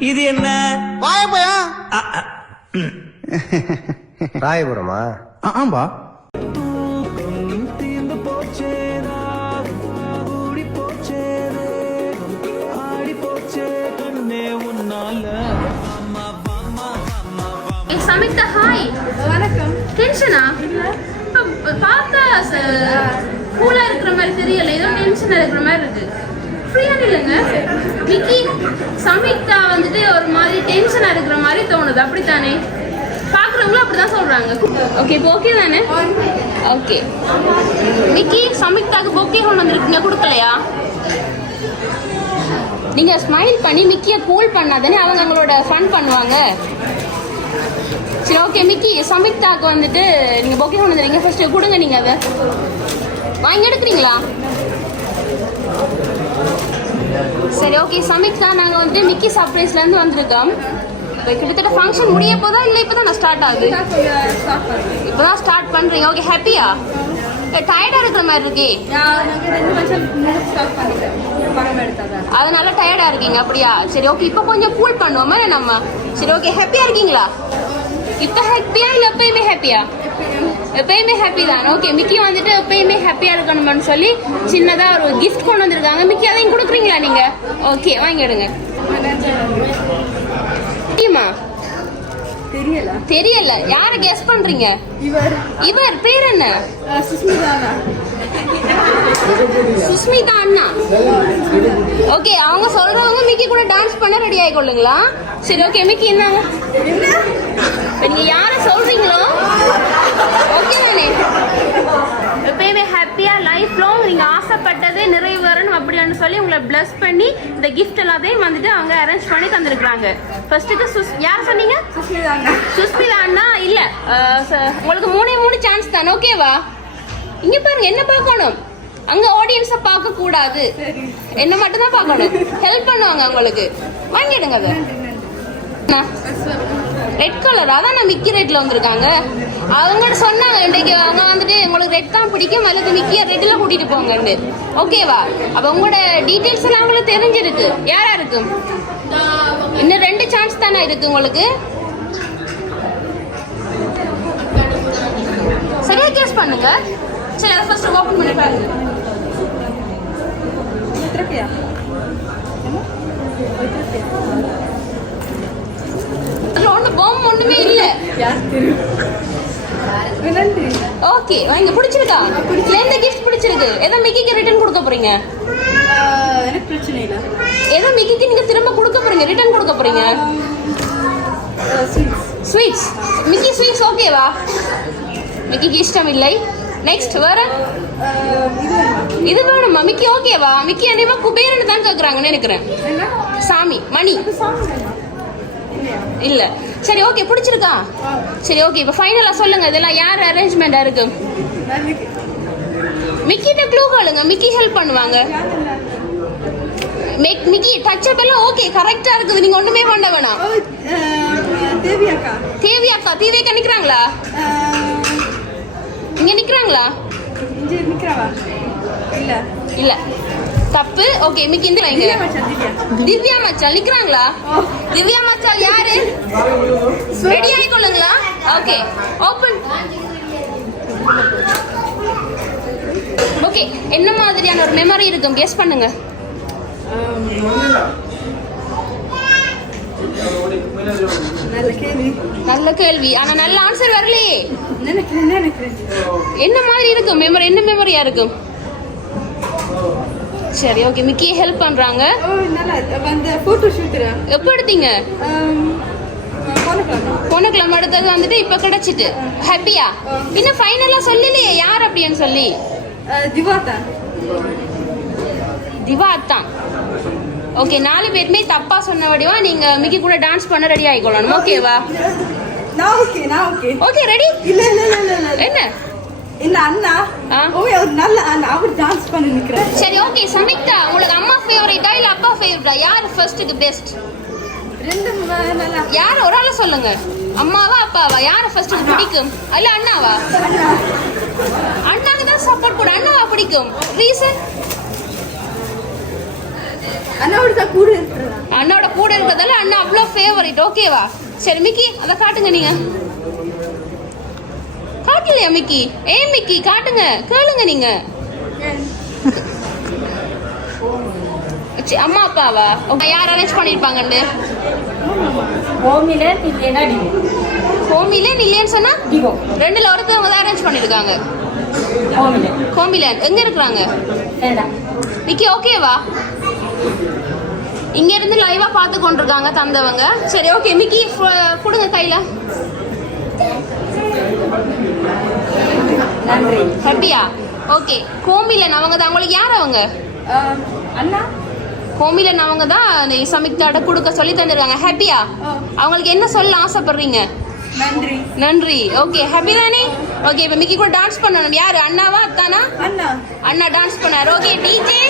இது என்ன? வாயப்பயம். ராயபுரமா? ஆம்பா. சமிதா ஹாய். வணக்கம். டென்ஷனா? பார்த்தா கூலா இருக்கிற மாதிரி தெரியல, ஏதோ டென்ஷனா இருக்கிற மாதிரி இருக்கு. ஃப்ரீயா இல்லைங்க விக்கி. சமிதா வந்துட்டு ஒரு மாதிரி டென்ஷனா இருக்கிற மாதிரி தோணுது, அப்படித்தானே? பாக்குறவங்களும் அப்படிதான் சொல்றாங்க. ஓகே, இப்போ ஓகே தானே? ஓகே. விக்கி, சமிதாக்கு பொக்கே கொண்டு வந்திருக்கீங்க, கொடுக்கலையா? நீங்க ஸ்மைல் பண்ணி மிக்கியை கூல் பண்ணாதானே அவங்க அவங்களோட ஃபன் பண்ணுவாங்க. சரி, ஓகே. மிக்கி, சமிதாக்கு வந்துட்டு நீங்க பொக்கே கொண்டு வந்துருங்க, ஃபர்ஸ்ட் கொடுங்க. நீங்க அதை வாங்கி எடுக்கிறீங்களா? சரி, ஓகே. சமிதா, நாங்க வந்துட்டு மிக்கி சர்ப்ரைஸ்ல இருந்து வந்திருக்கோம். இப்போ கிட்டத்தட்ட ஃபங்க்ஷன் முடிய போதா இல்லை இப்பதான் நான் ஸ்டார்ட் ஆகுது? இப்பதான் ஸ்டார்ட் பண்றீங்க. ஓகே, ஹாப்பியா? டயர்டா இருக்கிற மாதிரி இருக்கே, அதனால டயர்டா இருக்கீங்க, அப்படியா? சரி, ஓகே. இப்போ கொஞ்சம் கூல் பண்ணுவோமா நம்ம? சரி, ஓகே. ஹாப்பியா இருக்கீங்களா? இப்போ ஹாப்பியா இல்லை எப்பயுமே ஹாப்பியா? எப்பயுமே ஹாப்பி தான். ஓகே. மிக்கி வந்துட்டு எப்பயுமே ஹாப்பியா இருக்கணும்னு சொல்லி சின்னதா ஒரு கிஃப்ட் கொண்டு வந்திருக்காங்க. மிக்கி, அதையும் கொடுக்குறீங்களா நீங்க? ஓகே, வாங்கிடுங்க. தெரியல. யார கெஸ் பண்றீங்க? இவர் பேர் என்ன? சுஸ்மிதா அண்ணா. ஓகே, அவங்க சொல்றவங்க மிக்கி கூட டான்ஸ் பண்ண ரெடி ஆயிக்கொள்ளுங்களா? சரி, ஓகே. மிக்கி, என்னங்க நீங்க யார சொல்றீங்களோ ஓகே தானே? எப்பயுமே ஹாப்பியா லைஃப் லாங் நீங்க ஆசைப்பட்டதே நிறைவேறணும் அப்படின்னு சொல்லி உங்களை பிளஸ் பண்ணி இந்த கிஃப்ட் எல்லாத்தையும் வந்துட்டு அவங்க அரேஞ்ச் பண்ணி தந்திருக்காங்க. ஃபர்ஸ்ட்டுக்கு யார் சொன்னீங்க? சுஸ்மிதா அண்ணா. இல்ல, உங்களுக்கு 3 சான்ஸ் தானே, ஓகேவா? இங்க பாருங்க, என்ன பார்க்கணும், அங்க ஆடியன்ஸை பார்க்க கூடாது, என்ன மட்டும் தான் பார்க்கணும். ஹெல்ப் பண்ணுவாங்க உங்களுக்கு. வாங்கிடுங்க அதை. ரெட் கலர், அதான் நான் மிக்கி ரெட்ல வந்திருக்காங்க. அவங்கள்ட்ட சொன்னாங்க இன்றைக்கு அவங்க வந்துட்டு உங்களுக்கு ரெட் தான் பிடிக்கும், அல்லது மிக்கிய ரெட்ல கூட்டிட்டு போங்கன்னு. ஓகேவா? அப்ப உங்களோட டீட்டெயில்ஸ் எல்லாம் உங்களுக்கு தெரிஞ்சிருக்கு. யாரா இருக்கு? இன்னும் 2 சான்ஸ் தானே இருக்கு உங்களுக்கு. சரியா கெஸ் பண்ணுங்க. சரி, அதை ஃபர்ஸ்ட் ஓபன் பண்ணி பாருங்க. ஒண்ணுமே இல்ல. ஓகே, வாங்க. பிடிச்சிருக்கா? எந்த கிஃப்ட் பிடிச்சிருக்கு? ஏதோ மிக்கிக்கு ரிட்டர்ன் கொடுக்க போறீங்க? எனக்கு பிரச்சனை இல்ல. ஏதோ மிக்கிக்கு நீங்க திரும்ப கொடுக்க போறீங்க, ரிட்டர்ன் கொடுக்க போறீங்க? ஸ்வீட்ஸ். மிக்கி ஸ்வீட்ஸ் ஓகேவா? மிக்கிக்கு இஷ்டம் இல்லை. நெக்ஸ்ட் வேற இது வேணுமா? மிக்கி ஓகேவா? மிக்கி அனிமா குபேரன்னு தான் கேக்குறாங்கன்னு நினைக்கிறேன். சாமி மணி இல்ல. சரி, ஓகே. பிடிச்சிருக்கா? சரி, ஓகே. இப்போ ஃபைனலா சொல்லுங்க, இதெல்லாம் யார் அரேஞ்ச்மெண்டா இருக்கு? மிக்கிட்ட க்ளூ கேளுங்க, மிக்கி ஹெல்ப் பண்ணுவாங்க. மிக்கி டச் அப் எல்லாம் ஓகே, கரெக்டா இருக்குது, நீங்க ஒண்ணுமே பண்ண வேணாம். தேவி அக்கா நிக்கிறாங்களா? இங்க நிக்கிறாங்களா? இல்ல, தப்பு. ஓகே, மிக்கி இந்த வைங்க. திவ்யா மச்சால் நிக்கிறாங்களா? திவ்யா மச்சால் யாரு? ரெடி ஆயிக்கொள்ளுங்களா? Okay, open. ஓகே, என்ன மாதிரியான ஒரு மெமரி இருக்கும் கெஸ் பண்ணுங்க. நல்ல கேள்வி, ஆனா நல்ல ஆன்சர் வரலையே. என்ன மாதிரி இருக்கும் மெமரி? என்ன மெமரியா இருக்கும்? சரி, ஓகே. மிக்கி ஹெல்ப் பண்றாங்க. எப்போ எடுத்தீங்க? போனக்கிழமை எடுத்தது வந்துட்டு இப்ப கிடைச்சிட்டு ஹாப்பியா? இன்னும் ஃபைனலா சொல்லலையே யார் அப்படின்னு சொல்லி. திவாத்தான். ஓகே, 4 பேருமே தப்பா சொன்ன வடிவா நீங்க மிக்கி கூட டான்ஸ் பண்ண ரெடி ஆயிக்கொள்ளணும். ஓகேவா? Okay, ready? என்ன இல்ல அண்ணா ஒரு நல்ல அண்ணா, அவர் டான்ஸ் பண்ணி நிக்கிறார். சரி, ஓகே. சமிதா, உங்களுக்கு அம்மா ஃபேவரட்டா இல்ல அப்பா ஃபேவரட்டா? யார் ஃபர்ஸ்ட்க்கு பெஸ்ட்? யார் ஒரு ஆள சொல்லுங்க. அம்மாவா அப்பாவா? யார ஃபர்ஸ்ட்க்கு பிடிக்கும்? இல்ல அண்ணாவா? அண்ணாக்கு தான் சப்போர்ட் போடு. அண்ணாவா பிடிக்கும்? ரீசன்? அண்ணாவோட தான் கூட இருக்கிறதா? அண்ணாவோட கூட இருக்கிறதால அண்ணா அவ்வளோ ஃபேவரட். ஓகேவா? சரி மிக்கி அதை காட்டுங்க நீங்க. காட்டலையா மிக்கி? ஏன் மிக்கி காட்டுங்க, கேளுங்க நீங்க. அம்மா அப்பாவா? யார் அரேஞ்ச் பண்ணிருப்பாங்கன்னு? ஹோமில இல்லைனா டிவோ. ஹோமில இல்லைன்னு சொன்னா டிவோ. ரெண்டுல ஒருத்தவங்க தான் அரேஞ்ச் பண்ணிருக்காங்க. ஹோமில. ஹோமில எங்க இருக்கிறாங்க? வேண்டாம். மிக்கி ஓகேவா? இங்க இருந்து லைவா பார்த்து கொண்டிருக்காங்க தந்தவங்க. சரி ஓகே மிக்கி கொடுங்க கையில. நன்றி. ஹாப்பியா? ஓகே கோமிலன் அவங்க தான். உங்களுக்கு யார் அவங்க? அண்ணா கோமிலன் அவங்க தான் சமிக்தாட கொடுக்க சொல்லி தந்துருக்காங்க. ஹாப்பியா? அவங்களுக்கு என்ன சொல்ல ஆசைப்படுறீங்க? நன்றி. நன்றி. ஓகே ஹாப்பி தானே? ஓகே இப்போ மிக்கி கூட டான்ஸ் பண்ணணும். யாரு? அண்ணாவா அத்தானா? அண்ணா. அண்ணா டான்ஸ் பண்ணாரு. Okay DJ